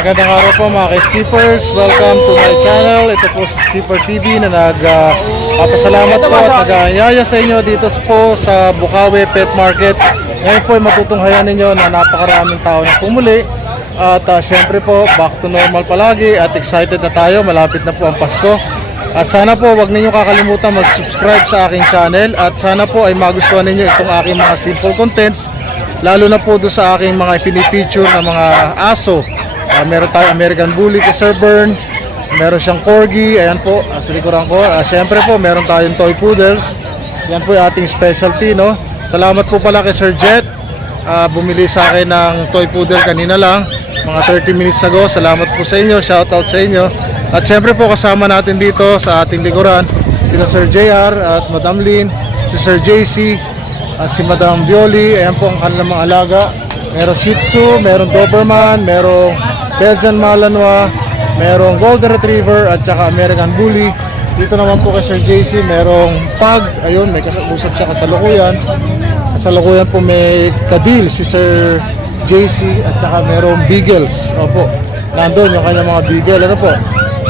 Magandang araw po mga ka-skippers. Welcome to my channel. Ito po si Skipper TV na nagpapasalamat po at nag-aayaya sa inyo dito po sa Bukawi Pet Market. Ngayon po ay matutunghayan ninyo na napakaraming tao na pumuli. At syempre po, back to normal palagi at excited na tayo. Malapit na po ang Pasko. At sana po wag ninyong kakalimutan mag-subscribe sa aking channel. At sana po ay magustuhan ninyo itong aking mga simple contents. Lalo na po doon sa aking mga pinipicture na mga aso. Meron tayong American Bully kay Sir Bern. Meron siyang Corgi. Ayan po, sa likuran ko. Siyempre po, meron tayong Toy Poodles. Yan po yung ating specialty, no? Salamat po pala kay Sir Jet. Bumili sa akin ng Toy Poodle kanina lang. Mga 30 minutes ago. Salamat po sa inyo. Shoutout sa inyo. At siyempre po, kasama natin dito sa ating likuran sila Sir JR at Madam Lynn, si Sir JC at si Madam Violi. Ayan po ang kanilang mga alaga. Merong Shih Tzu, merong Doberman, merong Belgian Malinois, merong Golden Retriever at saka American Bully. Dito naman po kay Sir JC, merong Pug. Ayun, may usap siya kasalukuyan. Kasalukuyan po may kadil si Sir JC at saka merong Beagles. Opo, nandun yung kanyang mga Beagle. Ano po?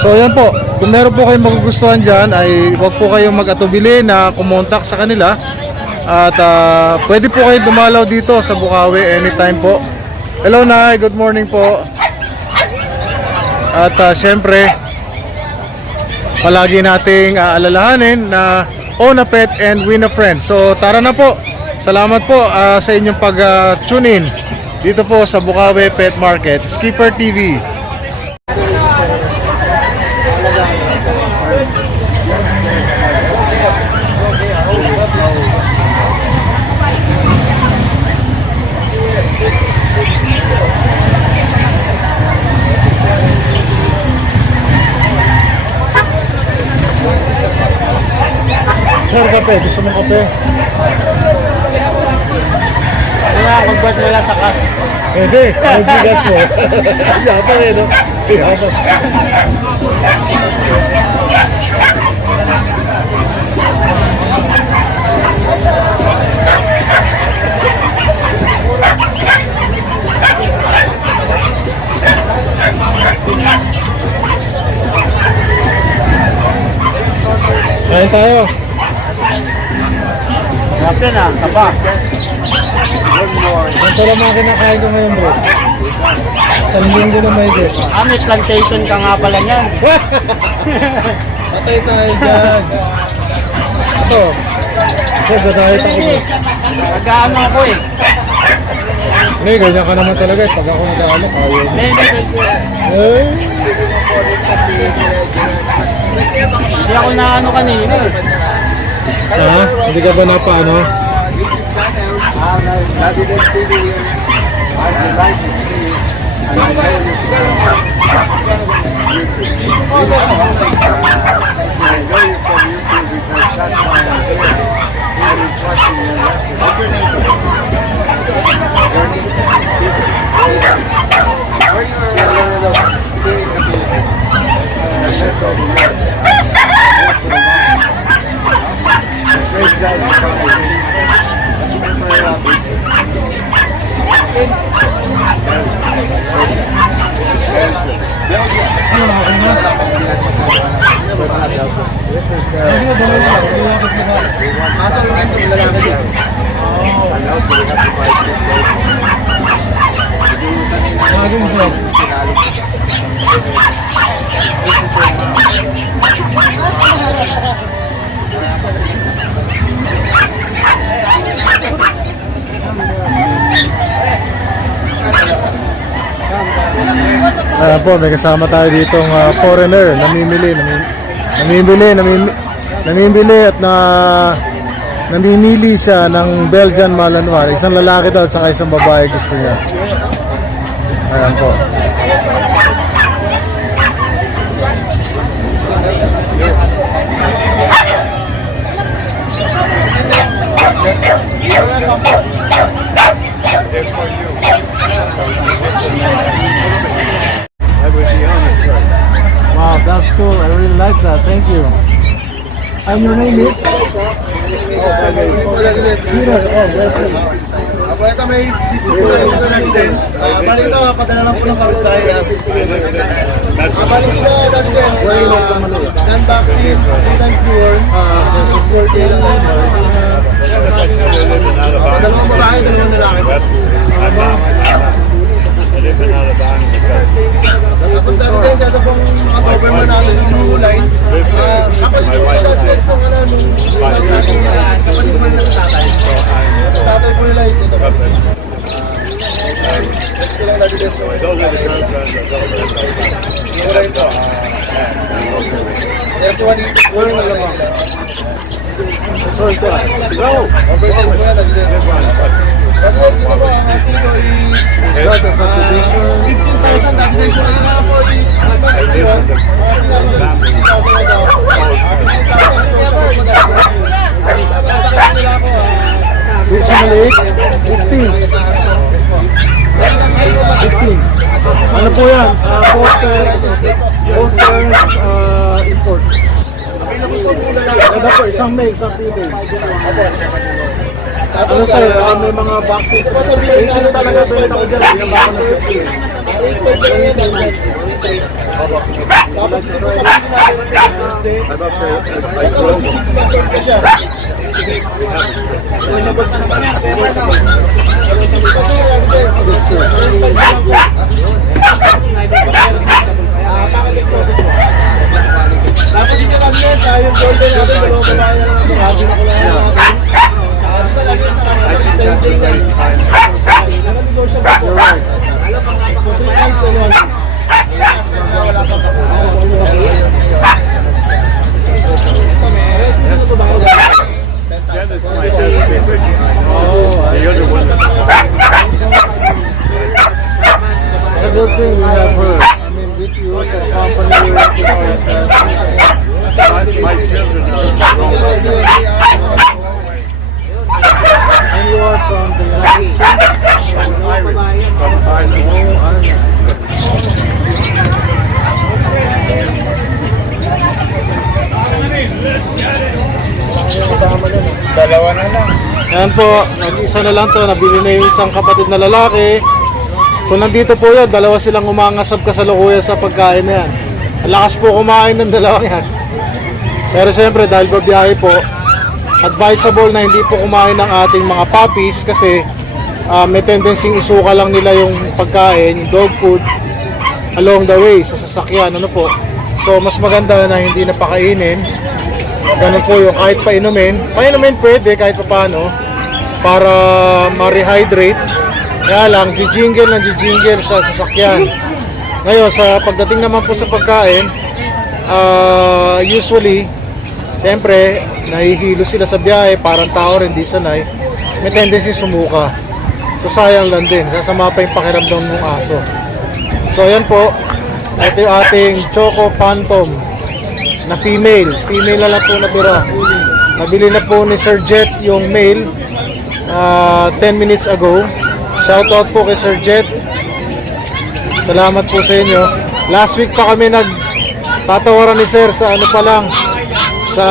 So yan po, kung meron po kayong magugustuhan dyan ay huwag po kayong mag-atubili na kumontak sa kanila. At pwede po kayo dumalaw dito sa Bukawi anytime po. Hello Nay, good morning po. At syempre, palagi nating aalalahanin na own a pet and win a friend. So tara na po. Salamat po sa inyong pag-tune in dito po sa Bukawi Pet Market. Skipper TV. Sir, kape. Gusto mong kape? Ano nga, mag-birth mo lang sa kas. Pwede. Ang bigas mo. Yabang eh, no? Yabang. Kain tayo. Kapten ah, taba. Ang sarap mga kinakain ko ngayon, bro. Isang linggo na may din. May plantation ka nga pala niyan. Patay tayo dyan. Ito. Ito, dadahit ako, bro. Nag-ano ako eh. Hindi, ganyan ka naman talaga. Pag ako nag-aalok, ayaw mo. Ay. Hindi ako na ano kanina eh. Ha? Hindi ka ba napaano? Ayan po, may kasama tayo ditong foreigner, namimili at namimili siya ng Belgian Malinois. Isang lalaki daw at saka isang babae gusto niya. Ayan po. Wow, that's cool. I really like that. Thank you. And your name is? Peter. Oh, that's it. Opo, ito may sitio po tayo ito na evidence. Bali ito, padala lang po ng karton tayo. Bali ito, evidence. Non-vaccine, full-time pure. Dalawang babae, dalawang lalaki. Tapos dati din, ito pong mga Doberman natin yung blue line. Kapatid po nila guys, nung kapatid po nila sa tatay. Tatay po nila is ito. Let's go lang natin din. Mura ito. Ito one na lamang. Bro! Oversize po yan, natin din. Dati sino ba? Ang sino is 15,000 dati din siya nga po is mas ngayon. Mga sinabi ko is 60,000 na daw. 15,000 Sa maliit, 15. 15. Ano po yan? Both import. Kada po, isang male, isang female. Ano sir, may mga vaccines. Ano talaga sir, ako dyan, hindi naman ako nag-15. Tapos ito sa ito 6 months ka siya. Tapos ito lang yan sa yung golden natin, dalawang babae na lang ito. Habi na ko lang natin. Ito lang yan sa painting na. Naka-negotiable po. Ito 3 months and 1 month. Wala pa pa po. It's a good thing we have her. I mean, with you, the company, and you are from the United States? From Ireland. Dalawa na lang. Ayan po, nag-isa na lang to, nabili na yung isang kapatid na lalaki. Kung nandito po yun, dalawa silang umangasab kasalukuyan sa pagkain na yan. Ang lakas po kumain ng dalawang yan. Pero siyempre, dahil babiyahe po, advisable na hindi po kumain ng ating mga puppies kasi may tendency isuka lang nila yung pagkain, yung dog food, along the way sa sasakyan. Ano po? So, mas maganda na hindi napakainin. Ganun po yung kahit painumin pwede kahit paano para ma-rehydrate. Kaya lang, jijingle sa sasakyan. Ngayon, sa pagdating naman po sa pagkain, usually, siyempre, nahihilo sila sa biyahe, parang tao rin, di sanay. May tendency sumuka. So, sayang lang din. Sasama pa yung pakiramdam ng aso. So, ayan po. Ito yung ating Choco Phantom na female. Female na lang po natira. Nabili na po ni Sir Jet yung male 10 minutes ago. Shoutout po kay Sir Jet. Salamat po sa inyo. Last week pa kami nagtatawaran ni Sir sa ano pa lang, sa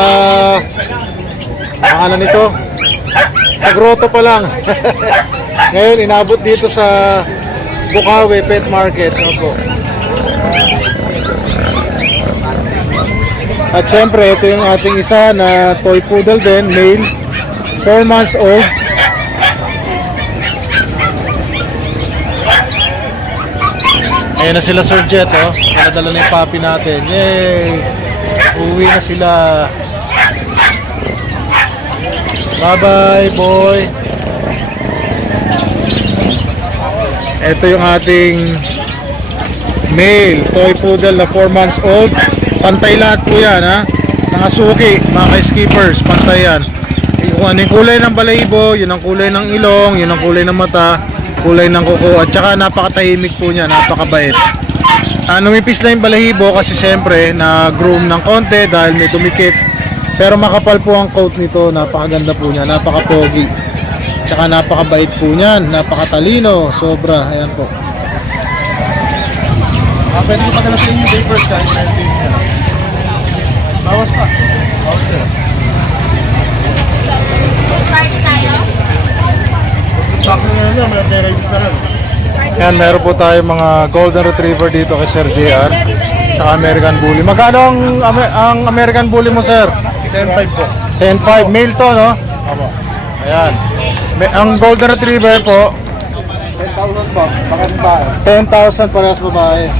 pangalan nito, sa grotto pa lang. Ngayon inabot dito sa Bukawi Pet Market. Opo. At syempre, ito yung ating isa na toy poodle din, male, 4 months old. Ayan na sila Sir Jet, oh. Nakadala na yung puppy natin. Yay! Uwi na sila. Bye-bye, boy! Ito yung ating male toy poodle na 4 months old. Pantay lahat po yan, ha. Nakasuki, mga skippers, pantay yan. Kung ano yung kulay ng balahibo, yun ang kulay ng ilong, yun ang kulay ng mata, kulay ng kuko, at saka napakatahimik po niya, napakabait. Numipis na yung balahibo kasi siyempre na groom ng konti dahil may dumikit. Pero makapal po ang coat nito, napakaganda po niya, napakapogi. Tsaka napakabait po niyan, napakatalino, sobra, ayan po. Pwede ko padala sa inyo yung papers kahit bawas pa. Okay. Back na yan, may rabies na lang. Yan, meron po tayo mga Golden Retriever dito kay Sir JR. Saka American Bully. Magkano ang American Bully mo, sir? 10.5 po. 10.5. Male to, no? Opo. Ayan. Ang Golden Retriever po, 10,000 po. Maganda. 10,000 parehas babae.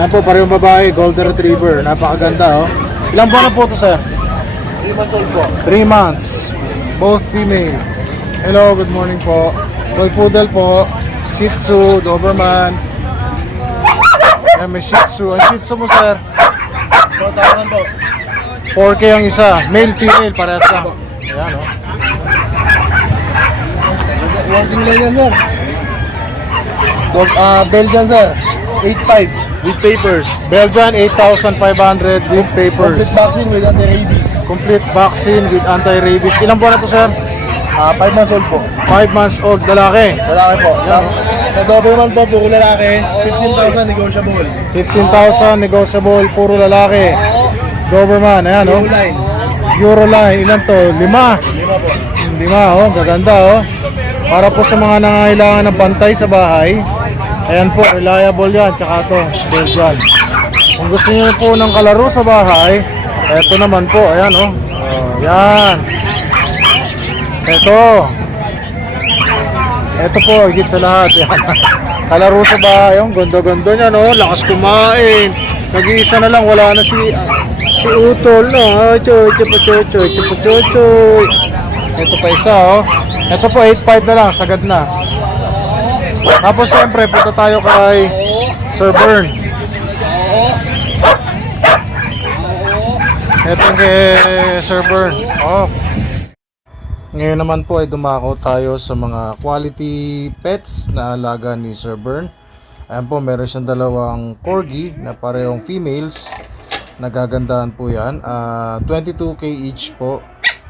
Yan po, parehong babae, Golden Retriever. Napakaganda, oh. Ilang buwan na po to, sir? 3 months old po. 3 months. Both female. Hello, good morning po. Toy Poodle po. Shih Tzu, Doberman. Yan, may Shih Tzu. Ang Shih Tzu mo, sir? 4,000 po. 4K ang isa. Male, female, parehas lang. Ayan, oh. Working lang yan, sir. Belgian, sir. 8.5 with papers. Belgian, 8,500 with papers. Complete vaccine with anti-rabies. Complete vaccine with anti-rabies. Ilang buwan na to, sir? 5 months old po. 5 months old, lalaki. Lalaki po. Sa Doberman po, puro lalaki. 15,000 negotiable. 15,000 negotiable, puro lalaki. Doberman, ayan, oh. Line. Euroline, ilan to? 5. 5 po. 5, oh, gaganda, oh. Para po sa mga nangangailangan ng bantay sa bahay. Ayan po, reliable yan, tsaka to, Belgian. Kung gusto niyo po ng kalaro sa bahay, eto naman po, ayan, oh. Yan. Ito po, higit sa lahat. Yan. Kalaro sa bahay, yung gondo-gondo niya, no? Lakas kumain. Nag-iisa na lang, wala na si Utol, no? Choy. Ito pa isa, oh. Ito po, 8.5 na lang, sagad na. Tapos siyempre, punta tayo kay Sir Bern. Ito kay Sir Bern. Oh. Ngayon naman po ay dumako tayo sa mga quality pets na alaga ni Sir Bern. Ayan po, meron siyang dalawang corgi na parehong females. Nagagandahan po yan. 22k each po.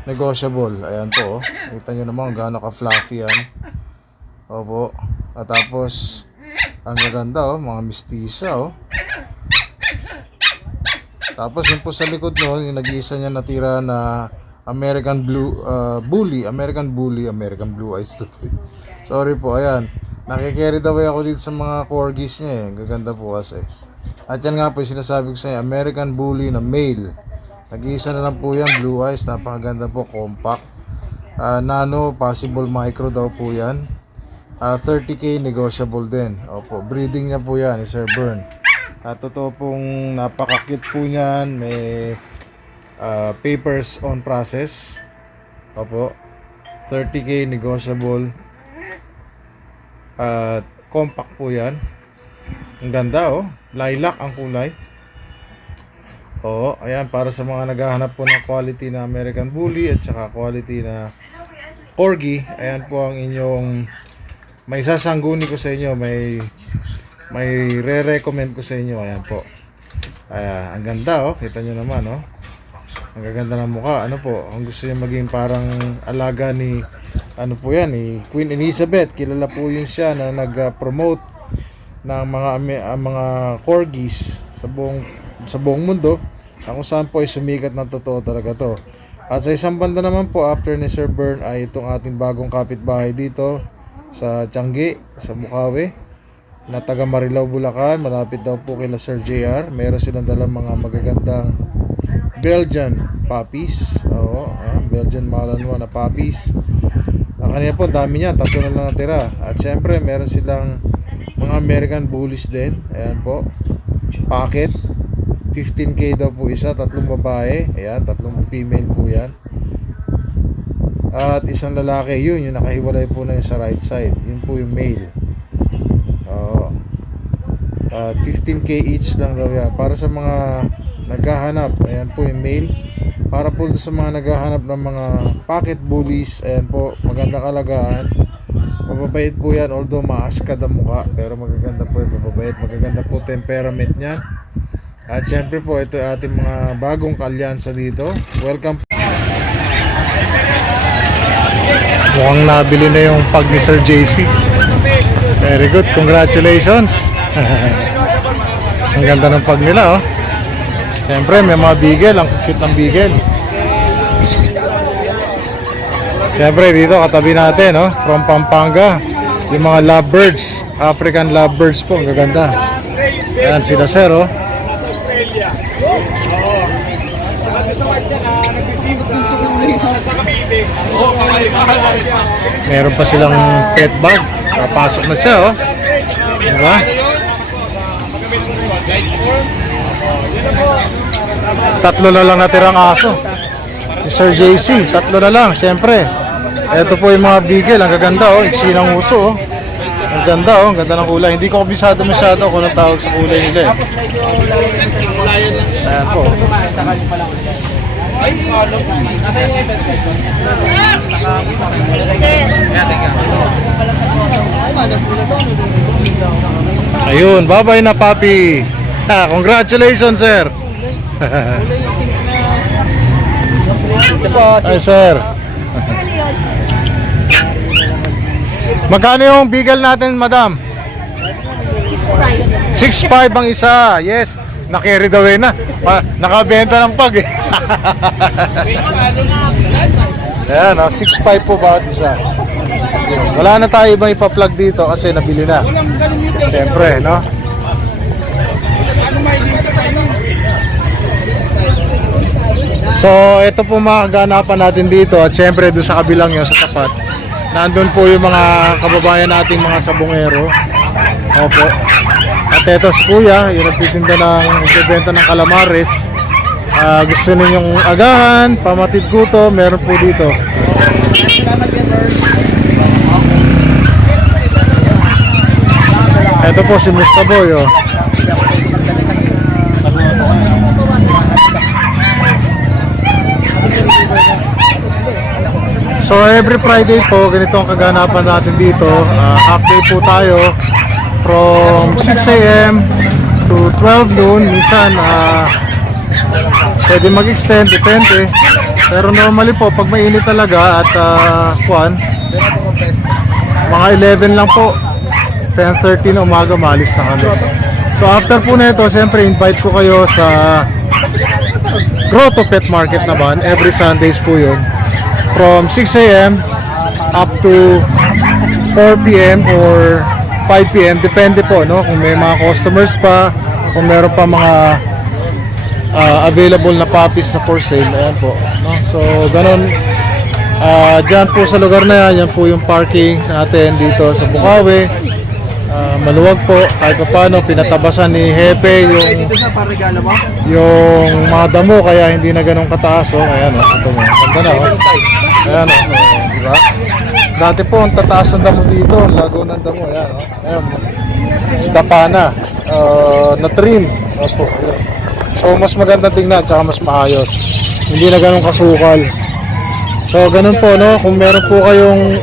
Negotiable. Ayan po. Kita nyo naman kung gaano ka-fluffy yan. Opo. At tapos, ang gaganda, oh, mga mistisa, oh. Tapos yung po sa likod no, yung nag-iisa niya natira na American Blue Bully, American Blue Eyes to. Sorry po, ayan. Nakikerry away ako dito sa mga corgis niya, eh. Gaganda po kasi. At yan nga po yung sinasabi ko sa inyo, American Bully na male. Nag-iisa na lang po yan, Blue Eyes, napakaganda po, compact. Nano, possible micro daw po yan. 30k negotiable din. Opo, breeding niya po yan, Sir Bern. Totoo pong napaka-cute po niyan. May papers on process. Opo, 30k negotiable. Compact po yan. Ang ganda, oh. Lilac ang kulay. Oo, ayan, para sa mga naghahanap po ng quality na American Bully at saka quality na Corgi, ayan po ang inyong may sasangguni ko sa inyo, may re-recommend ko sa inyo. Ayan po. Ayan, ang ganda, oh. Kita nyo naman, oh. Ang gaganda ng mukha. Ano po, ang gusto niyo maging parang alaga ni ano po yan, ni Queen Elizabeth. Kilala po yun siya na nag-promote ng mga corgis sa buong mundo. Kung saan po ay sumikat na totoo talaga to. At sa isang banda naman po, after ni Sir Bern, ay itong ating bagong kapitbahay dito sa Tiangge, sa Bukawi, na taga Marilao, Bulacan. Malapit daw po kila Sir JR. Meron silang dalang mga magagandang Belgian puppies. Oo, Belgian Malinois na puppies. Kanina po, dami niyan, 3 na lang natira. At syempre, meron silang mga American Bullies din. Ayan po, packet 15k daw po isa, 3 babae. Ayan, 3 female po yan. At isang lalaki, yun, yung nakahiwalay po na yun sa right side. Yun po yung male. Oo. 15k each lang daw yan. Para sa mga naghahanap, ayan po yung male. Para po sa mga naghahanap ng mga pocket bullies, ayan po, magandang alagaan. Mababait po yan, although maaskad ang mukha. Pero magaganda po yung mababait. Magaganda po temperament niya. At syempre po, ito ating mga bagong kalyansa dito. Welcome po. Mukhang nabili na yung pag ni Sir JC. Very good, congratulations. Ang ganda ng pag nila, oh. Siyempre may mga bigel, ang cute ng bigel. Siyempre dito katabi natin, no? From Pampanga, yung mga lovebirds, African lovebirds po, ang gaganda. Ayan sila sir, oh. Meron pa silang pet bag. Papasok na siya, oh. Diba? Tatlo na lang natirang aso. Si Sir JC, tatlo na lang, siyempre. Ito po yung mga bigel, ang gaganda, oh. Iksi ng uso, oh. Ang ganda, oh. Ang ganda ng kulay. Hindi ko kabisado masyado kung anong tawag sa kulay nila, eh. Ayan po. Ayun, bye-bye na papi. Ha, congratulations, sir. Ay, sir. Magkano yung bigel natin, madam? 6.5 ang isa. Yes. Na-carry away na. Nakabenta ng pag, eh. Ayan, oh, 6.5 po bawat isa. Wala na tayo ibang ipa-plug dito kasi nabili na. Siyempre, no? So, ito po mga kaganapan natin dito. At siyempre, doon sa kabilang yun, sa tapat, nandun po yung mga kababayan nating mga sabongero. Opo. At ito si Kuya, yung nagtitinda nagbebenta ng calamares. Gusto ninyong agahan, pamatid guto, meron po dito. Ito po si Mr. Boy, oh. So every Friday po, ganito ang kaganapan natin dito. Half day po tayo from 6 a.m. to 12 noon. Minsan pwede mag-extend, depende. Pero normally po, pag mainit talaga at mga 11 lang po, 10:30 na umaga, malis na kami. So after po na ito, siyempre invite ko kayo sa Grotto Pet Market naman. Every Sundays po yun. From 6 a.m. up to 4 p.m. or 5 p.m. Depende po, no? Kung may mga customers pa, kung meron pa mga available na puppies na for sale. Ayan po, no? So, ganun. Dyan po sa lugar na yan, yan po yung parking natin dito sa Bukawi. Maluwag po, kahit pa paano, pinatabasan ni Hepe yung mga damo, kaya hindi na ganun kataas, oh. Ayan, oh, ito mo, ganda na, oh. Ayan, oh, diba? Dati po, ang tataas ng damo dito, ang lago ng damo, ayan, oh. Ayan, dapa na, na-trim. Opo, ayan. So, mas maganda tingnan, tsaka mas maayos. Hindi na ganun kasukal. So, ganun po, no? Kung meron po kayong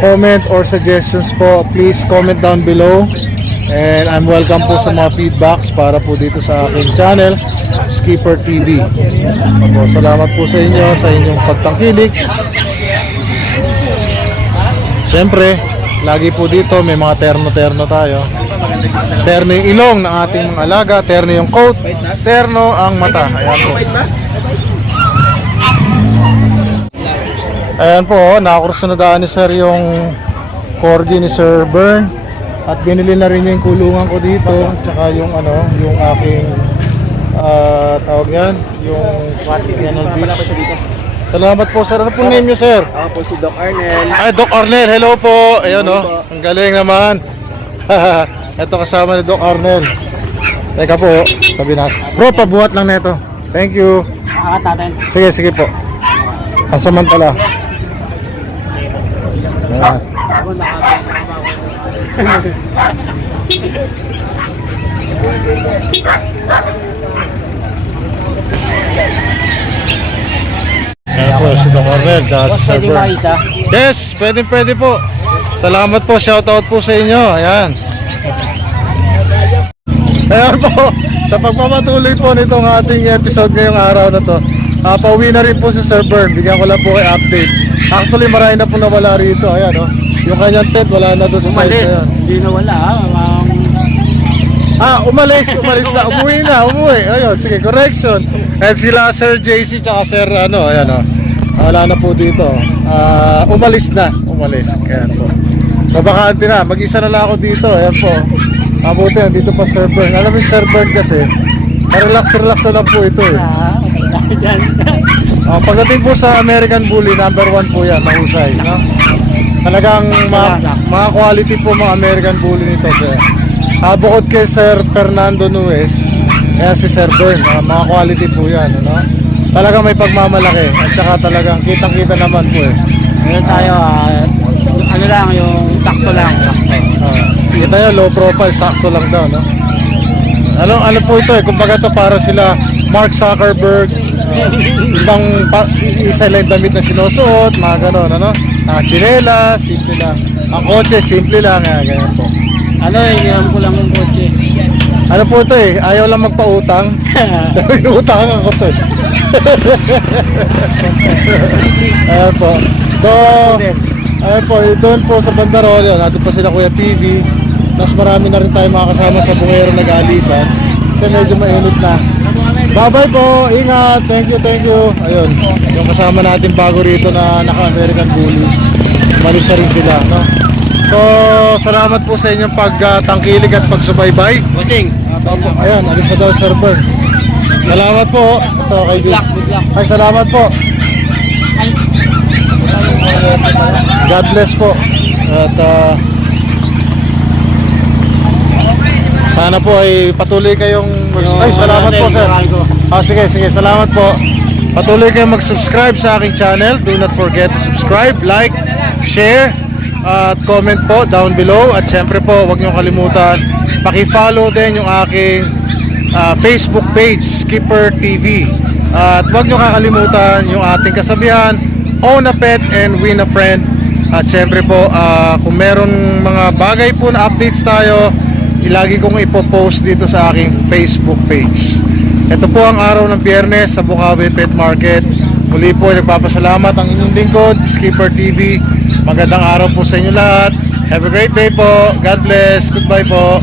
comment or suggestions po, please comment down below. And I'm welcome po sa mga feedbacks para po dito sa aking channel, Skipper TV. Opo, salamat po sa inyo, sa inyong pagtangkilik. Siyempre, lagi po dito may mga terno-terno tayo. Terno yung ilong ng ating mga alaga, terno yung coat, terno ang mata. Ayan po. Ayan po, nakakursunadaan ni Sir yung corgi ni Sir Bern. At binili na rin niya yung kulungan ko dito. Tsaka yung ano, yung aking tawag yan, yung kennel fish. Salamat po sir. Ano po name niyo sir? Ako po si Doc Arnel. Ay, Doc Arnel. Hello po. Ayun oh, ang galing naman. Ito kasama ni Doc Arnel. Teka po, sabi natin. Bro, pabuhat lang nito. Thank you. Sige, sige po. Pasamantala. Ayan. Ayan po si Doc Arnel, tsaka si Sir Bern. Yes, pwede po. Salamat po, shoutout po sa inyo. Ayan. Ayan po, sa pagpapatuloy po nitong ating episode ngayong araw na to, pauwi na rin po si Sir Bern. Bigyan ko lang po kayo update. Actually, marami na po nawala rito. Ayan o, yung kanyang tent wala na doon sa side na yan. Hindi na wala. Umalis na. Umuwi. Ayun, sige, correction. And sila Sir JC tsaka Sir ano, ayan o. Wala na po dito. Umalis na. Umalis. Kaya po. So bakante na. Mag-isa na lang ako dito. Ayan po. Mabuti. Dito pa Sir Bern. Alam mo yung Sir Bern kasi, relax na lang po ito eh. Dyan. Pagdating po sa American Bully, number 1 po yan. Mahusay. No? Talagang mga quality po mga American Bully nito. Sir. Bukod kay Sir Fernando Nuez, ayan si Sir Bern. Mga quality po yan. Ano? Talagang may pagmamalaki. At saka talagang kitang-kita naman po eh. Ngayon tayo, ano lang, yung sakto lang. Sakto. Kita nyo, low profile, sakto lang daw, no? Ano po ito eh, kumbaga to para sila Mark Zuckerberg, isa lang yung damit na sinusuot, mga ganon, ano? Chinela, simple lang. Ang kotse, simple lang, ganyan po. Ano, hiniram ko lang yung kotse. Ano po ito eh, ayaw lang magpautang. Inuutangan ko to eh. Ayan po. So, ayan po, doon po sa Bandarol, yun, natin po sila Kuya PV. Tapos marami na rin tayo mga kasama sa bungero nag-aalisan. Kasi medyo mainit na. Bye-bye po, ingat, thank you. Ayun, yung kasama natin bago rito na naka-American Bully. Malis na rin sila, no? So, salamat po sa inyong pagtangkilig at pagsubaybay. Bossing. Ayan, alis na daw Sir Bern. Salamat po. Ito kay Bill. Ay, salamat po. God bless po. At sana po ay patuloy kayong ay, salamat po sir. Sige, salamat po. Patuloy kayong mag-subscribe sa aking channel. Do not forget to subscribe, like, share, at comment po down below. At syempre po, huwag niyo kalimutan, paki-follow din yung aking Facebook page, Skipper TV. At huwag niyo kakalimutan yung ating kasabihan, own a pet and win a friend. At syempre po, kung meron mga bagay po na updates tayo, ilagi kong ipopost dito sa aking Facebook page. Ito po ang araw ng Biyernes sa Bukawi Pet Market. Muli po nagpapasalamat ang inyong lingkod, Skipper TV. Magandang araw po sa inyo lahat. Have a great day po. God bless. Goodbye po.